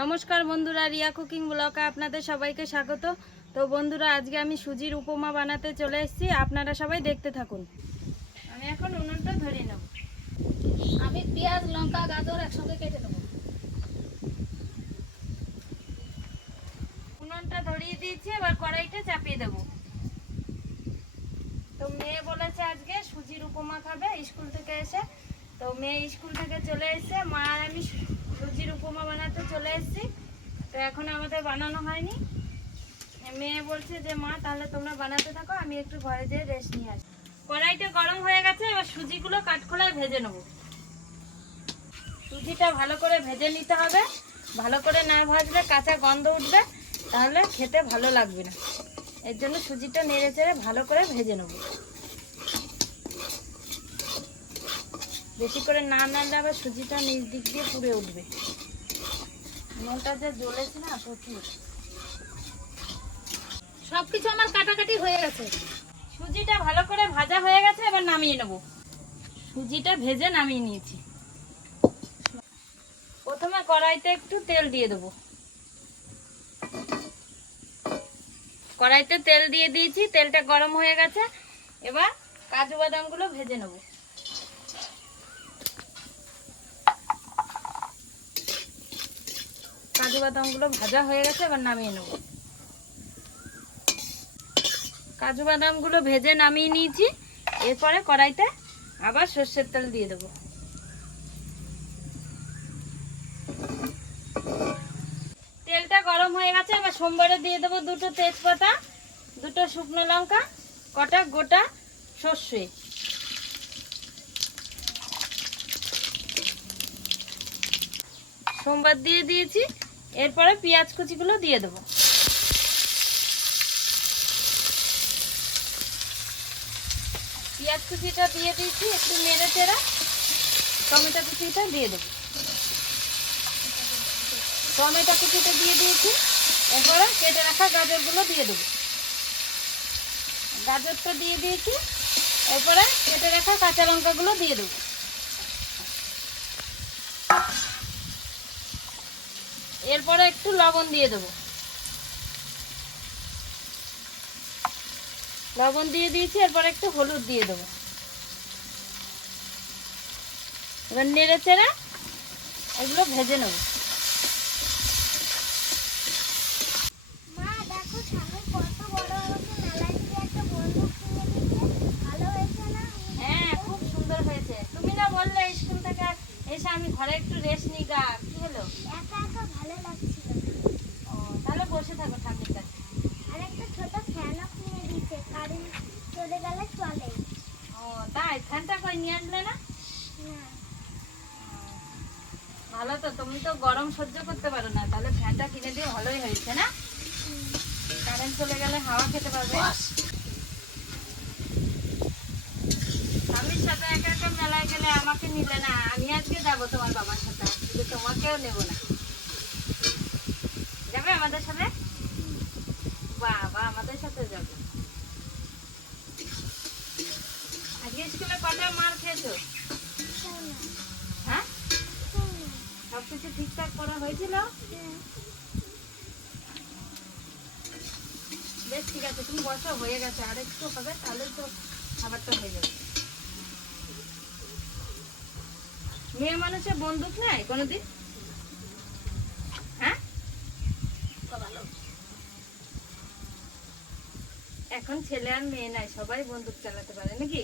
নমস্কার বন্ধুরা, রিয়া কুকিং ব্লগে আপনাদের সবাইকে স্বাগত। তো বন্ধুরা, আজকে আমি সুজির উপমা বানাতে চলে এসেছি, আপনারা সবাই দেখতে থাকুন। আমি এখন উনুনটা ধরিয়ে নেব। আমি পেঁয়াজ, লঙ্কা, গাজর একসঙ্গে কেটে নেব। উনুনটা ধরিয়ে দিয়েছি, এবার কড়াইটা চাপিয়ে দেব। তো মেয়ে বলেছে আজকে সুজির উপমা খাবে স্কুল থেকে এসে। তো মেয়ে স্কুল থেকে চলে এসে মা আর আমি সুজির উপমা বানাতে চলে এসেছি। তো এখন আমাদের বানানো হয়নি। মেয়ে বলছে যে মা তাহলে তোমরা বানাতে থাকো, আমি একটু ঘরে যেয়ে রেস্ট নিয়ে আসি। কড়াইটা গরম হয়ে গেছে, এবার সুজিগুলো কাঠখোলায় ভেজে নেব। সুজিটা ভালো করে ভেজে নিতে হবে, ভালো করে না ভাজলে কাঁচা গন্ধ উঠবে, তাহলে খেতে ভালো লাগবে না। এর জন্য সুজিটা নেড়ে চেড়ে ভালো করে ভেজে নেব। বেশি করে না নাড়লে আবার সুজিটা নিচ দিক দিয়ে পুড়ে উঠবে। নুনটা যে জ্বলেছে না প্রচুর। সবকিছু আমার কাটাকাটি হয়ে গেছে। সুজিটা ভালো করে ভাজা হয়ে গেছে, এবার নামিয়ে নেব। সুজিটা ভেজে নামিয়ে নিয়েছি। প্রথমে কড়াইতে একটু তেল দিয়ে দেবো। কড়াইতে তেল দিয়ে দিয়েছি, তেলটা গরম হয়ে গেছে। এবার কাজু বাদামগুলো ভেজে নেব। কাজু বাদামগুলো ভাজা হয়ে গেছে, এবার নামিয়ে নেব। কাজু বাদামগুলো ভেজে নামিয়ে নিয়েছি। এরপরে কড়াইতে আবার সর্ষের তেল দিয়ে দেবো। তেলটা গরম হয়ে গেছে, এবার সোমবারে দিয়ে দেবো দুটো তেজপাতা, দুটো শুকনো লঙ্কা, কটা গোটা সর্ষে। সোমবার দিয়ে দিয়েছি। এরপরে পেঁয়াজ কুচিগুলো দিয়ে দেবো। পেঁয়াজ কুচিটা দিয়ে দিয়েছি, একটু নেড়ে চেড়ে টমেটো কুচিটা দিয়ে দেবো। টমেটো কুচিটা দিয়ে দিয়েছি। এরপরে কেটে রাখা গাজরগুলো দিয়ে দেবো। গাজরটা দিয়ে দিয়েছি। এরপরে কেটে রাখা কাঁচা লঙ্কাগুলো দিয়ে দেবো। এরপরে একটু লবণ দিয়ে দেবো। লবণ দিয়ে দিয়েছি। এরপরে একটু হলুদ দিয়ে দেবো। এবার নেড়ে চেড়ে এগুলো ভেজে নেব। হ্যাঁ, খুব সুন্দর হয়েছে। তুমি না বললে স্কুল থেকে এসে আমি ঘরে একটু রেস্ট নিই, গা কি হলো? একা একা ভালো লাগছিল না। ও, তাহলে বসে থাকো ঠান্ডার কাছে। আর একটা ছোট ফ্যানও কিনে দিয়েছে, কারেন্ট চলে গেলে চলে। ও তাই, ফ্যানটা কই নিয়ে আসলে না? না, ভালো তো, তুমি তো গরম সহ্য করতে পারো না, তাহলে ফ্যানটা কিনে দিয়ে ভালোই হয়েছে না? কারেন্ট চলে গেলে হাওয়া খেতে পারবে। স্বামীর সাথে একা একা মেলায় গেলে আমাকে নিলে না। আমি আজকে যাবো তোমার বাবার সাথে, কিন্তু তোমাকেও নেবো না। যাবে আমাদের সাথে? বাবা আমাদের সাথে যাবে। আজকে স্কুলে কটা মার খেয়েছো? হ্যাঁ, সবকিছু ঠিকঠাক করা হয়েছিল? বেশ, ঠিক আছে, তুমি বসো, হয়ে গেছে। আর একটু হবে, তাহলে তো খাবারটা হয়ে যাবে। মেয়ে মানুষের বন্দুক নেই কোনোদিন? হ্যাঁ, এখন ছেলে আর মেয়ে নাই, সবাই বন্দুক চালাতে পারে নাকি?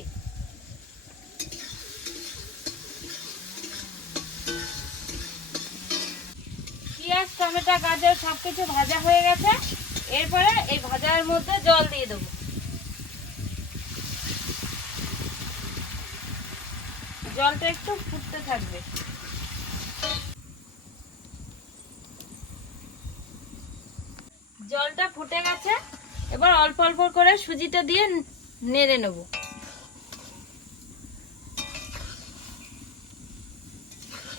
পেঁয়াজ, টমেটো, গাজর সবকিছু ভাজা হয়ে গেছে। এরপরে এই ভাজার মধ্যে জল দিয়ে দেবো। জলটা একটু ফুটতে থাকবে। জলটা ফুটে গেছে। এবার অল্প অল্প করে সুজিটা দিয়ে নেড়ে নেব।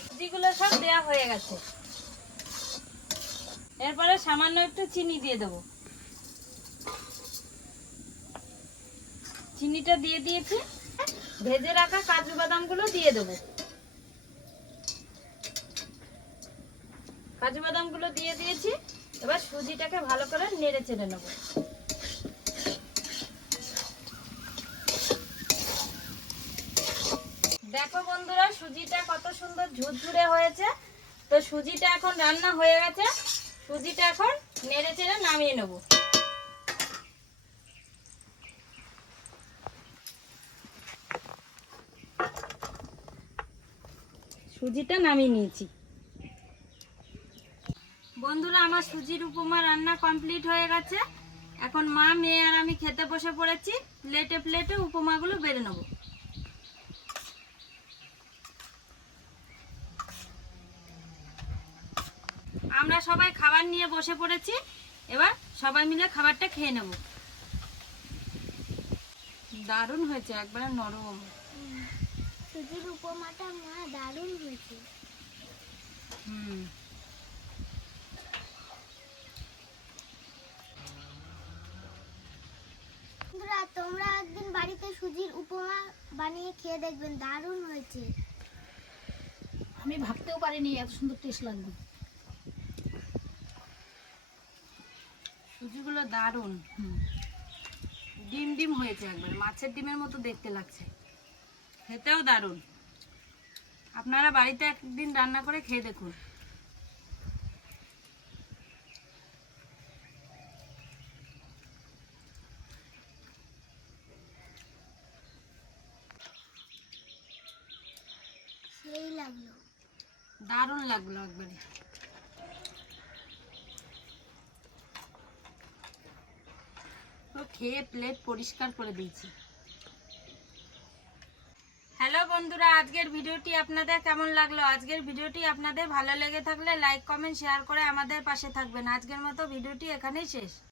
সুজিগুলো সব দেওয়া হয়ে গেছে। এরপরে সামান্য একটু চিনি দিয়ে দেবো। চিনিটা দিয়ে দিয়েছি। ভেজে রাখা কাজু বাদামগুলো দিয়ে দেবো। কাজু বাদামগুলো দিয়ে দিয়েছি। এবার সুজিটাকে ভালো করে নেড়ে চেড়ে নেব। দেখো বন্ধুরা, সুজিটা কত সুন্দর ঝুরঝুরে হয়েছে। তো সুজিটা এখন রান্না হয়ে গেছে। সুজিটা এখন নেড়ে চেড়ে নামিয়ে নেব। সুজিটা নামিয়ে নিয়েছি। বন্ধুরা, আমার সুজির উপমা রান্না কমপ্লিট হয়ে গেছে। এখন মা, মেয়ে আর আমি খেতে বসে পড়েছি। প্লেটে প্লেটে উপমাগুলো বেড়ে নেব। আমরা সবাই খাবার নিয়ে বসে পড়েছি। এবার সবাই মিলে খাবারটা খেয়ে নেব। দারুণ হয়েছে, একবারে নরম। সুজির উপমাটা মা দারুণ হয়েছে। বন্ধুরা, তোমরা একদিন বাড়িতে সুজির উপমা বানিয়ে খেয়ে দেখবেন, দারুণ হয়েছে। আমি ভাবতেও পারিনি এত সুন্দর টেস্ট লাগবে। সুজিগুলো দারুণ। ডিম ডিম হয়েছে, একবার মাছের ডিমের মতো দেখতে লাগছে। খেতেও দারুণ। আপনারা বাড়িতে একদিন রান্না করে খেয়ে দেখুন। সেই লাগলো, দারুণ লাগলো একবারে। তো খেয়ে প্লেট পরিষ্কার করে দিয়েছি। হ্যালো বন্ধুরা, আজকের ভিডিওটি আপনাদের কেমন লাগলো? আজকের ভিডিওটি আপনাদের ভালো লেগে থাকলে লাইক, কমেন্ট, শেয়ার করে আমাদের পাশে থাকবেন। আজকের মতো ভিডিওটি এখানেই শেষ।